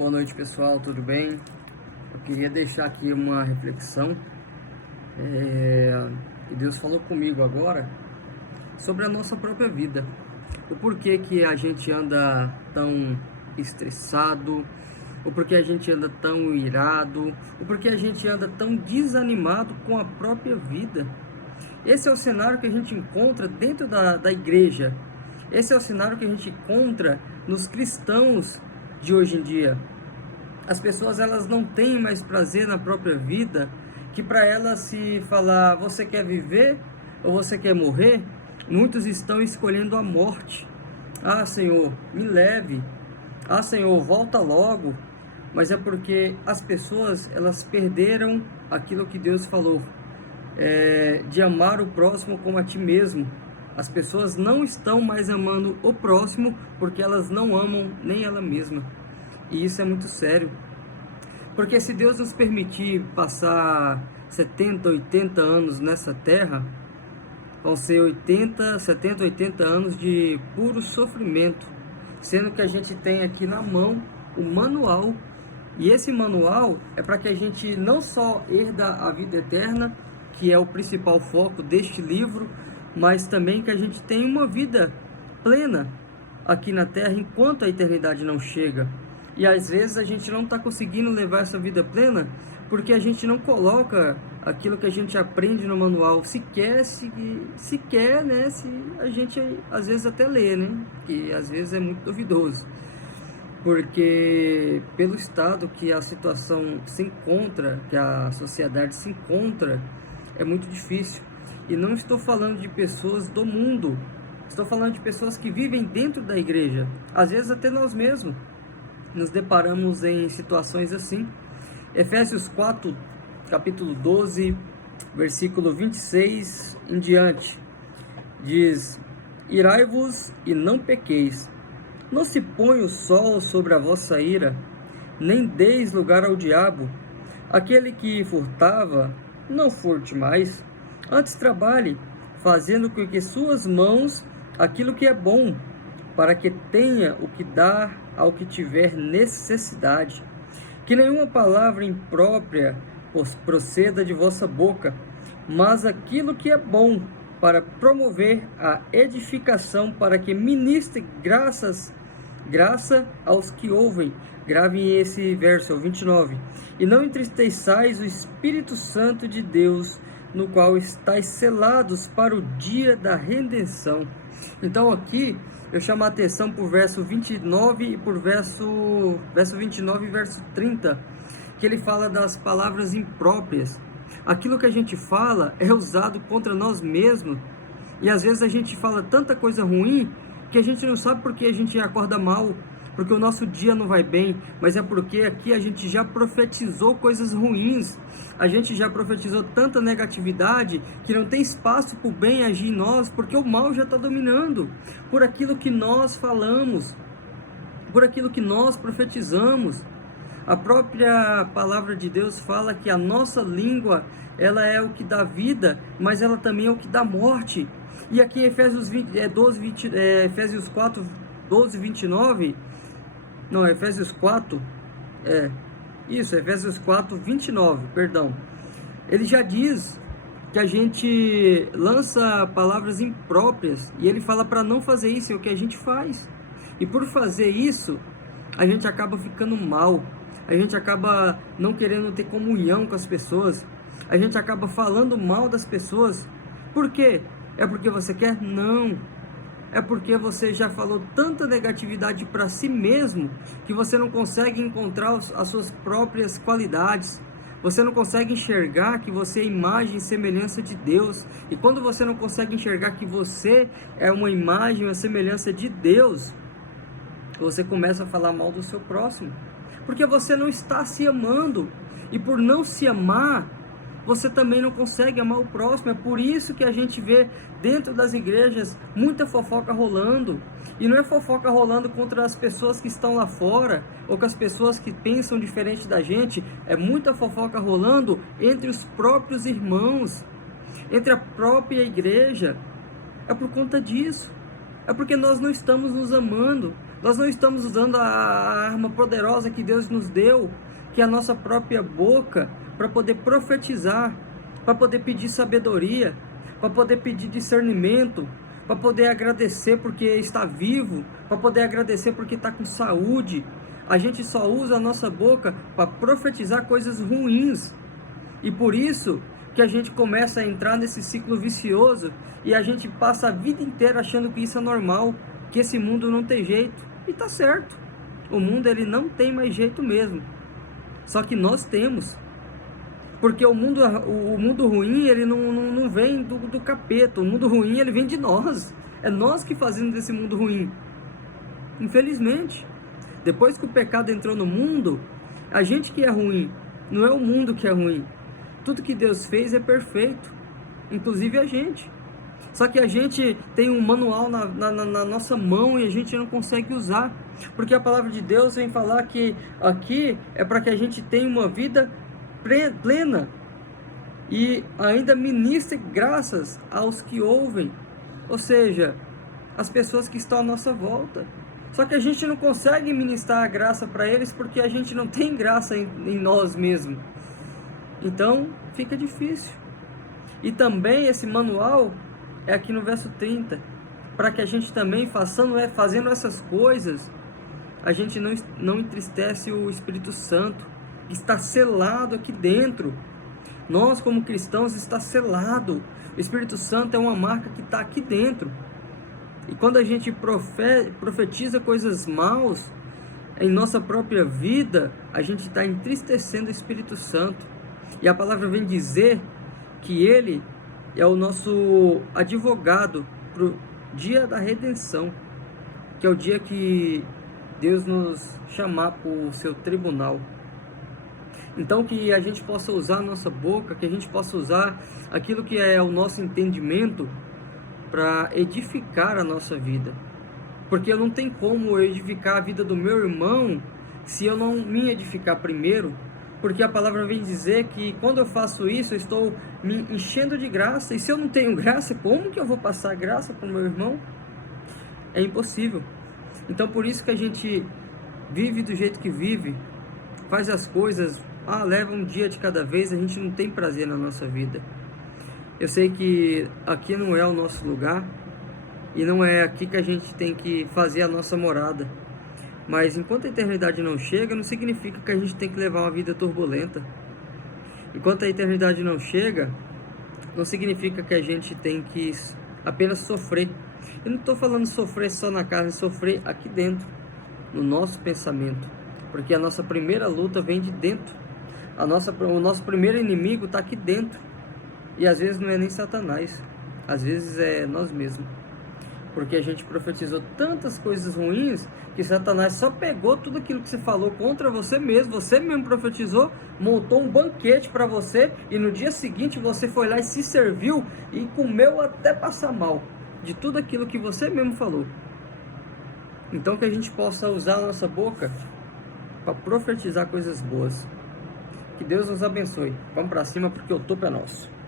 Boa noite, pessoal, tudo bem? Eu queria deixar aqui uma reflexão. Deus falou comigo agora sobre a nossa própria vida. O porquê que a gente anda tão estressado, o porquê a gente anda tão irado, o porquê a gente anda tão desanimado com a própria vida. Esse é o cenário que a gente encontra dentro da igreja. Esse é o cenário que a gente encontra nos cristãos de hoje em dia. As pessoas, elas não têm mais prazer na própria vida, que para elas, se falar você quer viver ou você quer morrer, muitos estão escolhendo a morte. Ah, Senhor, me leve. Ah, Senhor, volta logo. Mas é porque as pessoas, elas perderam aquilo que Deus falou, de amar o próximo como a ti mesmo. As pessoas não estão mais amando o próximo porque elas não amam nem ela mesma. E isso é muito sério. Porque se Deus nos permitir passar 70, 80 anos nessa terra, vão ser 70, 80 anos de puro sofrimento. Sendo que a gente tem aqui na mão o manual. E esse manual é para que a gente não só herda a vida eterna, que é o principal foco deste livro, mas também que a gente tenha uma vida plena aqui na terra enquanto a eternidade não chega. E às vezes a gente não está conseguindo levar essa vida plena porque a gente não coloca aquilo que a gente aprende no manual, sequer, né? Se a gente às vezes até lê, né? Que às vezes é muito duvidoso. Porque pelo estado que a situação se encontra, que a sociedade se encontra, é muito difícil. E não estou falando de pessoas do mundo, estou falando de pessoas que vivem dentro da igreja. Às vezes até nós mesmos nos deparamos em situações assim. Efésios 4, capítulo 12, versículo 26 em diante, diz: Irai-vos e não pequeis, não se põe o sol sobre a vossa ira, nem deis lugar ao diabo. Aquele que furtava, não furte mais, antes trabalhe, fazendo com que suas mãos aquilo que é bom, para que tenha o que dar ao que tiver necessidade. Que nenhuma palavra imprópria proceda de vossa boca, mas aquilo que é bom, para promover a edificação, para que ministre graça aos que ouvem. Gravem esse verso, 29. E não entristeçais o Espírito Santo de Deus, no qual estáis selados para o dia da redenção. Então aqui eu chamo a atenção por verso 29 e por verso 29 e verso 30, que ele fala das palavras impróprias. Aquilo que a gente fala é usado contra nós mesmos, e às vezes a gente fala tanta coisa ruim que a gente não sabe porque a gente acorda mal, porque o nosso dia não vai bem, mas é porque aqui a gente já profetizou coisas ruins, a gente já profetizou tanta negatividade que não tem espaço para o bem agir em nós, porque o mal já está dominando, por aquilo que nós falamos, por aquilo que nós profetizamos. A própria palavra de Deus fala que a nossa língua, ela é o que dá vida, mas ela também é o que dá morte. E aqui em Efésios 4, 12, 29... Não, Efésios 4, Efésios 4, 29, perdão. Ele já diz que a gente lança palavras impróprias, e ele fala para não fazer isso, é o que a gente faz. E por fazer isso, a gente acaba ficando mal, a gente acaba não querendo ter comunhão com as pessoas, a gente acaba falando mal das pessoas. Por quê? É porque você quer? Não. É porque você já falou tanta negatividade para si mesmo que você não consegue encontrar as suas próprias qualidades. Você não consegue enxergar que você é imagem e semelhança de Deus. E quando você não consegue enxergar que você é uma imagem e uma semelhança de Deus, você começa a falar mal do seu próximo. Porque você não está se amando. E por não se amar, você também não consegue amar o próximo. É por isso que a gente vê dentro das igrejas muita fofoca rolando. E não é fofoca rolando contra as pessoas que estão lá fora, ou com as pessoas que pensam diferente da gente. É muita fofoca rolando entre os próprios irmãos, entre a própria igreja. É por conta disso. É porque nós não estamos nos amando. Nós não estamos usando a arma poderosa que Deus nos deu, que é a nossa própria boca, para poder profetizar, para poder pedir sabedoria, para poder pedir discernimento, para poder agradecer porque está vivo, para poder agradecer porque está com saúde. A gente só usa a nossa boca para profetizar coisas ruins. E por isso que a gente começa a entrar nesse ciclo vicioso e a gente passa a vida inteira achando que isso é normal, que esse mundo não tem jeito. E tá certo. O mundo ele não tem mais jeito mesmo. Só que nós temos. Porque o mundo ruim ele não vem do capeta. O mundo ruim ele vem de nós. É nós que fazemos desse mundo ruim. Infelizmente. Depois que o pecado entrou no mundo, a gente que é ruim. Não é o mundo que é ruim. Tudo que Deus fez é perfeito. Inclusive a gente. Só que a gente tem um manual na nossa mão e a gente não consegue usar. Porque a palavra de Deus vem falar que aqui é para que a gente tenha uma vida plena. E ainda ministre graças aos que ouvem. Ou seja, as pessoas que estão à nossa volta. Só que a gente não consegue ministrar a graça para eles porque a gente não tem graça em nós mesmos. Então fica difícil. E também esse manual é aqui no verso 30, para que a gente também fazendo essas coisas, a gente não entristece o Espírito Santo, que está selado aqui dentro. Nós como cristãos está selado. O Espírito Santo é uma marca que está aqui dentro. E quando a gente profetiza coisas maus em nossa própria vida, a gente está entristecendo o Espírito Santo. E a palavra vem dizer que Ele é o nosso advogado para o dia da redenção, que é o dia que Deus nos chamar para o seu tribunal. Então que a gente possa usar a nossa boca, que a gente possa usar aquilo que é o nosso entendimento para edificar a nossa vida. Porque não tem como eu edificar a vida do meu irmão se eu não me edificar primeiro. Porque a palavra vem dizer que quando eu faço isso, eu estou me enchendo de graça. E se eu não tenho graça, como que eu vou passar graça para o meu irmão? É impossível. Então por isso que a gente vive do jeito que vive, faz as coisas, leva um dia de cada vez, a gente não tem prazer na nossa vida. Eu sei que aqui não é o nosso lugar, e não é aqui que a gente tem que fazer a nossa morada. Mas enquanto a eternidade não chega, não significa que a gente tem que levar uma vida turbulenta. Enquanto a eternidade não chega, não significa que a gente tem que apenas sofrer. Eu não estou falando sofrer só na carne, sofrer aqui dentro, no nosso pensamento. Porque a nossa primeira luta vem de dentro. O nosso primeiro inimigo está aqui dentro. E às vezes não é nem Satanás, às vezes é nós mesmos. Porque a gente profetizou tantas coisas ruins que Satanás só pegou tudo aquilo que você falou contra você mesmo profetizou, montou um banquete para você e no dia seguinte você foi lá e se serviu e comeu até passar mal de tudo aquilo que você mesmo falou. Então que a gente possa usar a nossa boca para profetizar coisas boas. Que Deus nos abençoe. Vamos para cima porque o topo é nosso.